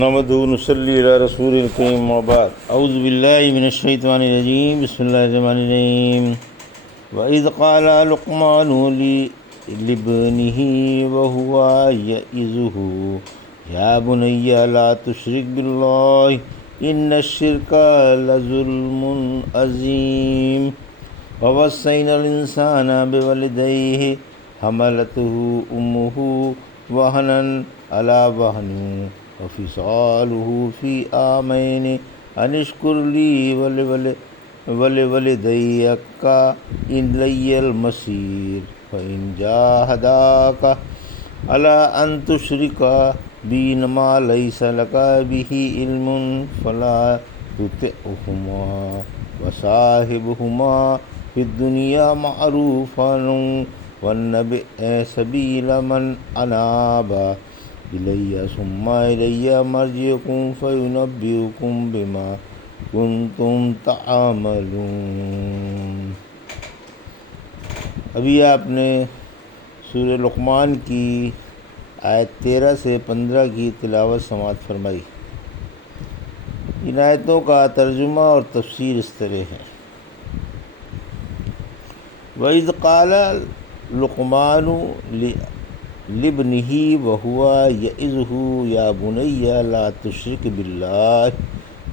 نحمدہ و نصلی علی رسول الکریم وبعد اعوذ باللہ من الشیطان الرجیم بسم اللہ الرحمن الرحیم وَإِذْ قَالَ لُقْمَانُ لِابْنِهِ وَهُوَ يَعِظُهُ يَا بُنَيَّ لَا تُشْرِكْ بِاللَّهِ إِنَّ الشِّرْكَ لَظُلْمٌ عَظِيمٌ وَوَصَّيْنَا الْإِنسَانَ بِوَالِدَيْهِ حَمَلَتْهُ أُمُّهُ وَهْنًا عَلَى وَهْنٍ وفصاله في عامين أن اشكر لي ولوالديك إلي المصير فإن جاهداك على أن تشرك بي ما ليس لك به علم فلا تطعهما وصاحبهما في الدنيا معروفا واتبع سبيل من أناب إلي ثم إلي مرجعكم فينبئكم بما كنتم تعملون۔ ابھی آپ نے سورہ لقمان کی آیت 13 سے 15 کی تلاوت سماعت فرمائی۔ ان آیتوں کا ترجمہ اور تفسیر اس طرح ہے۔ وَإِذْ قَالَ لُقْمَانُ لِابْنِهِ وَهُوَ يَعِظُهُ يَا بُنَيَّ لَا تُشْرِكْ بِاللَّهِ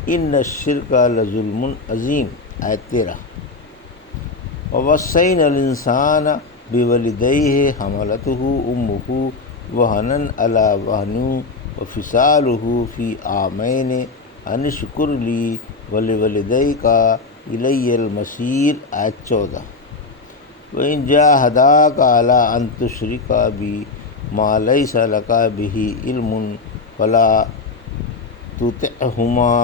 إِنَّ الشِّرْكَ لَظُلْمٌ عَظِيمٌ آیت 13۔ وَوَصَّيْنَا الْإِنسَانَ بِوَالِدَيْهِ حَمَلَتْهُ أُمُّهُ وَهْنًا عَلَى وَهْنٍ وَفِصَالُهُ فِي عَامَيْنِ أَنِ اشْكُرْ لِي وَلِوَالِدَيْكَ إِلَيَّ الْمَصِيرُ آیت 14۔ وَإِنْ جَاهَدَاكَ عَلَىٰ أَن تُشْرِكَ بِي مَا لَيْسَ لَكَ بِهِ عِلْمٌ فَلَا تُطِعْهُمَا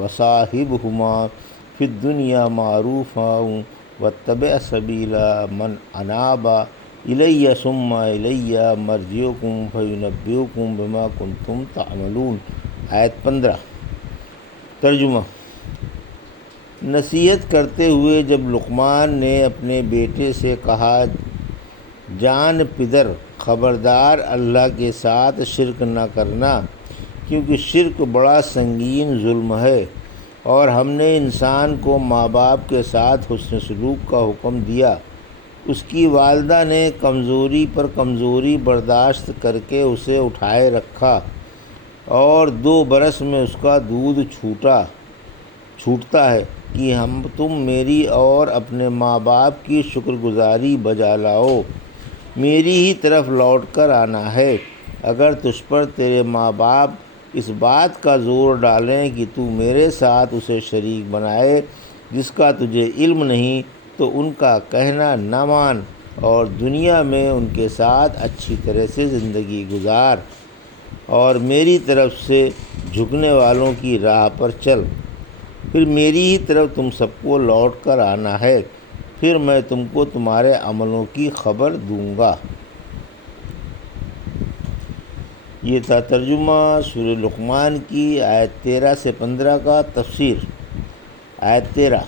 وَصَاحِبْهُمَا فِي الدُّنْيَا مَعْرُوفًا وَاتَّبِعْ سَبِيلَ مَنْ أَنَابَ إِلَيَّ ثُمَّ إِلَيَّ مَرْجِعُكُمْ فَيُنَبِّئُكُم بِمَا كُنتُمْ تَعْمَلُونَ آیت 15۔ ترجمہ۔ نصیحت کرتے ہوئے جب لقمان نے اپنے بیٹے سے کہا، جان پدر خبردار اللہ کے ساتھ شرک نہ کرنا، کیونکہ شرک بڑا سنگین ظلم ہے، اور ہم نے انسان کو ماں باپ کے ساتھ حسن سلوک کا حکم دیا۔ اس کی والدہ نے کمزوری پر کمزوری برداشت کر کے اسے اٹھائے رکھا، اور 2 برس میں اس کا دودھ چھوٹتا ہے کہ تم میری اور اپنے ماں باپ کی شکر گزاری بجا لاؤ۔ میری ہی طرف لوٹ کر آنا ہے۔ اگر تجھ پر تیرے ماں باپ اس بات کا زور ڈالیں کہ تو میرے ساتھ اسے شریک بنائے جس کا تجھے علم نہیں، تو ان کا کہنا نہ مان، اور دنیا میں ان کے ساتھ اچھی طرح سے زندگی گزار، اور میری طرف سے جھکنے والوں کی راہ پر چل۔ پھر میری ہی طرف تم سب کو لوٹ کر آنا ہے، پھر میں تم کو تمہارے عملوں کی خبر دوں گا۔ یہ تھا ترجمہ سورہ لقمان کی آیت 13 سے 15 کا۔ تفسیر۔ آیت 13۔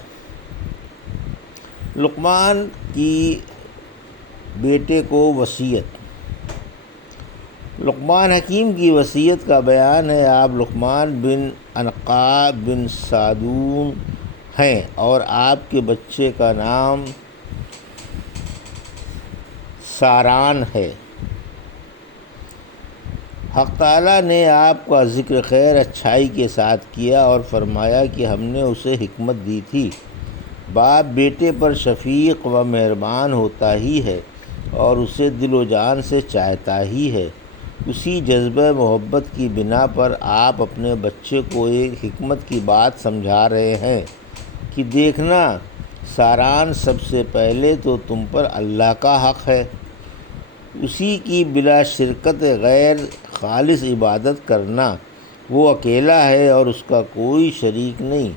لقمان کی بیٹے کو وصیت۔ لقمان حکیم کی وصیت کا بیان ہے۔ آپ لقمان بن عنقاء بن سعدون ہیں، اور آپ کے بچے کا نام ساران ہے۔ حق تعالیٰ نے آپ کا ذکر خیر اچھائی کے ساتھ کیا اور فرمایا کہ ہم نے اسے حکمت دی تھی۔ باپ بیٹے پر شفیق و مہربان ہوتا ہی ہے، اور اسے دل و جان سے چاہتا ہی ہے۔ اسی جذبہ محبت کی بنا پر آپ اپنے بچے کو ایک حکمت کی بات سمجھا رہے ہیں کہ دیکھنا، ساران سب سے پہلے تو تم پر اللہ کا حق ہے، اسی کی بلا شرکت غیر خالص عبادت کرنا۔ وہ اکیلا ہے اور اس کا کوئی شریک نہیں،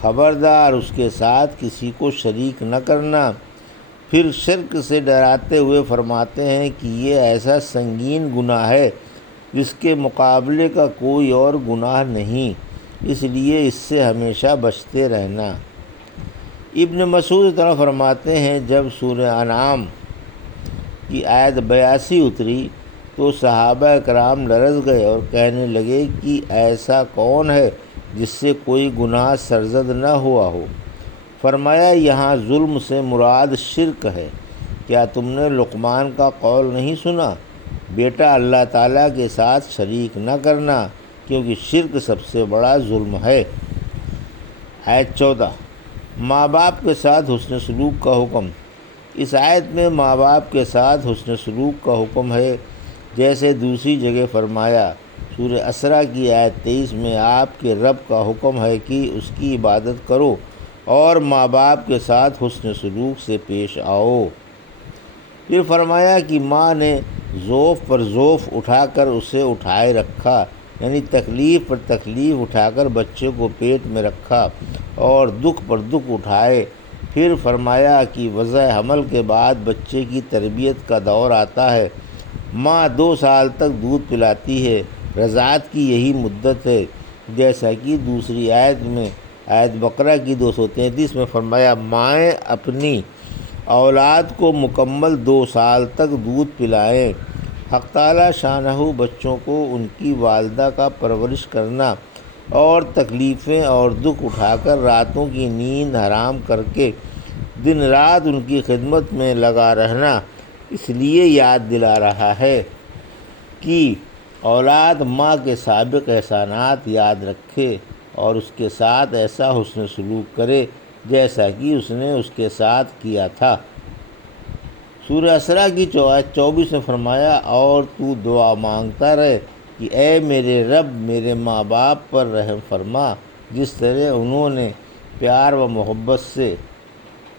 خبردار اس کے ساتھ کسی کو شریک نہ کرنا۔ پھر شرک سے ڈراتے ہوئے فرماتے ہیں کہ یہ ایسا سنگین گناہ ہے جس کے مقابلے کا کوئی اور گناہ نہیں، اس لیے اس سے ہمیشہ بچتے رہنا۔ ابن مسعود اس طرح فرماتے ہیں، جب سورہ انعام کی آیت 82 اتری تو صحابہ کرام لرز گئے اور کہنے لگے کہ ایسا کون ہے جس سے کوئی گناہ سرزد نہ ہوا ہو؟ فرمایا یہاں ظلم سے مراد شرک ہے۔ کیا تم نے لقمان کا قول نہیں سنا؟ بیٹا اللہ تعالیٰ کے ساتھ شریک نہ کرنا، کیونکہ شرک سب سے بڑا ظلم ہے۔ آیت 14، ماں باپ کے ساتھ حسن سلوک کا حکم۔ اس آیت میں ماں باپ کے ساتھ حسن سلوک کا حکم ہے، جیسے دوسری جگہ فرمایا سورہ اسراء کی آیت 23 میں آپ کے رب کا حکم ہے کہ اس کی عبادت کرو اور ماں باپ کے ساتھ حسن سلوک سے پیش آؤ۔ پھر فرمایا کہ ماں نے ضعف پر ضعف اٹھا کر اسے اٹھائے رکھا، یعنی تکلیف پر تکلیف اٹھا کر بچے کو پیٹ میں رکھا اور دکھ پر دکھ اٹھائے۔ پھر فرمایا کہ وضع حمل کے بعد بچے کی تربیت کا دور آتا ہے۔ ماں 2 سال تک دودھ پلاتی ہے، رضاعت کی یہی مدت ہے، جیسا کہ دوسری آیت میں آیت بقرہ کی 233 میں فرمایا مائیں اپنی اولاد کو مکمل 2 سال تک دودھ پلائیں۔ حق تعالیٰ شانہ بچوں کو ان کی والدہ کا پرورش کرنا اور تکلیفیں اور دکھ اٹھا کر راتوں کی نیند حرام کر کے دن رات ان کی خدمت میں لگا رہنا اس لیے یاد دلا رہا ہے کہ اولاد ماں کے سابق احسانات یاد رکھے اور اس کے ساتھ ایسا حسن سلوک کرے جیسا کہ اس نے اس کے ساتھ کیا تھا۔ سورہ اسراء کی 24 میں فرمایا اور تو دعا مانگتا رہے کہ اے میرے رب میرے ماں باپ پر رحم فرما، جس طرح انہوں نے پیار و محبت سے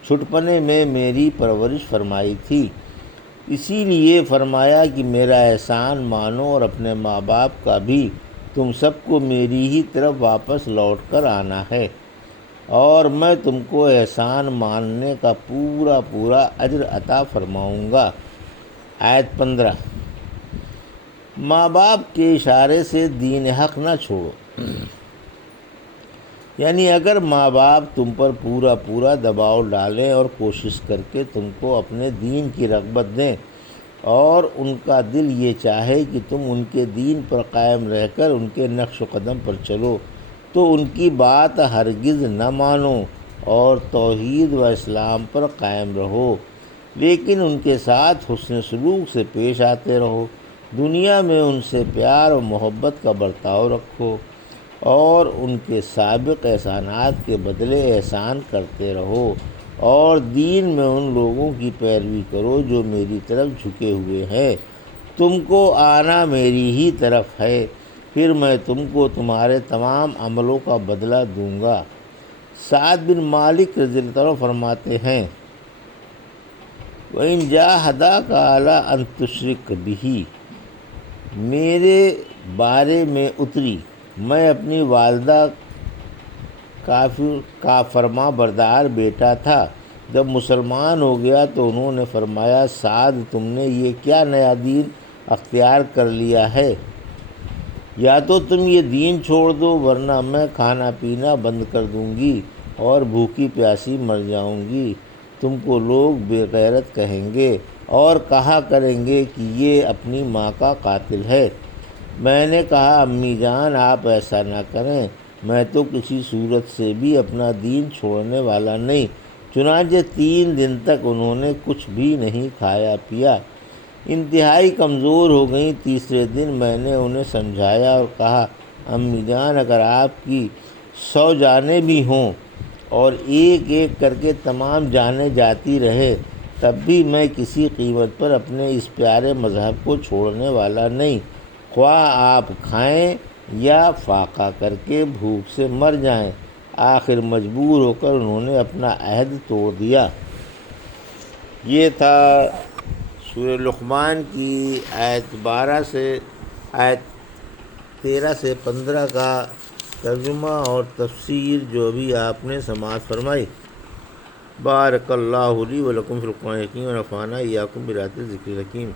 چھٹپنے میں میری پرورش فرمائی تھی۔ اسی لیے فرمایا کہ میرا احسان مانو اور اپنے ماں باپ کا بھی، تم سب کو میری ہی طرف واپس لوٹ کر آنا ہے اور میں تم کو احسان ماننے کا پورا پورا اجر عطا فرماؤں گا۔ آیت 15، ماں باپ کے اشارے سے دین حق نہ چھوڑو، یعنی اگر ماں باپ تم پر پورا پورا دباؤ ڈالیں اور کوشش کر کے تم کو اپنے دین کی رغبت دیں اور ان کا دل یہ چاہے کہ تم ان کے دین پر قائم رہ کر ان کے نقش و قدم پر چلو، تو ان کی بات ہرگز نہ مانو اور توحید و اسلام پر قائم رہو، لیکن ان کے ساتھ حسن سلوک سے پیش آتے رہو، دنیا میں ان سے پیار و محبت کا برتاؤ رکھو اور ان کے سابق احسانات کے بدلے احسان کرتے رہو اور دین میں ان لوگوں کی پیروی کرو جو میری طرف جھکے ہوئے ہیں، تم کو آنا میری ہی طرف ہے، پھر میں تم کو تمہارے تمام عملوں کا بدلہ دوں گا۔ سعد بن مالک رضی اللہ عنہ فرماتے ہیں وَإِنْ جَاهَدَاكَ عَلَىٰ أَن تُشْرِكَ بِهِ، میرے بارے میں اتری، میں اپنی والدہ کا فرما بردار بیٹا تھا، جب مسلمان ہو گیا تو انہوں نے فرمایا سعد تم نے یہ کیا نیا دین اختیار کر لیا ہے، یا تو تم یہ دین چھوڑ دو ورنہ میں کھانا پینا بند کر دوں گی اور بھوکی پیاسی مر جاؤں گی، تم کو لوگ بے غیرت کہیں گے اور کہا کریں گے کہ یہ اپنی ماں کا قاتل ہے۔ میں نے کہا امی جان آپ ایسا نہ کریں، میں تو کسی صورت سے بھی اپنا دین چھوڑنے والا نہیں۔ چنانچہ 3 دن تک انہوں نے کچھ بھی نہیں کھایا پیا، انتہائی کمزور ہو گئیں۔ تیسرے دن میں نے انہیں سمجھایا اور کہا امی جان اگر آپ کی 100 جانیں بھی ہوں اور ایک ایک کر کے تمام جانیں جاتی رہے تب بھی میں کسی قیمت پر اپنے اس پیارے مذہب کو چھوڑنے والا نہیں، خواہ آپ کھائیں یا فاقہ کر کے بھوک سے مر جائیں۔ آخر مجبور ہو کر انہوں نے اپنا عہد توڑ دیا۔ یہ تھا سورہ لقمان کی آیت 12 سے آیت 13 سے 15 کا ترجمہ اور تفسیر جو ابھی آپ نے سماعت فرمائی۔ بارک اللہ لی و لکم فی القرآن الحکیم و نفعنی وایاکم بآیات الذکر الحکیم۔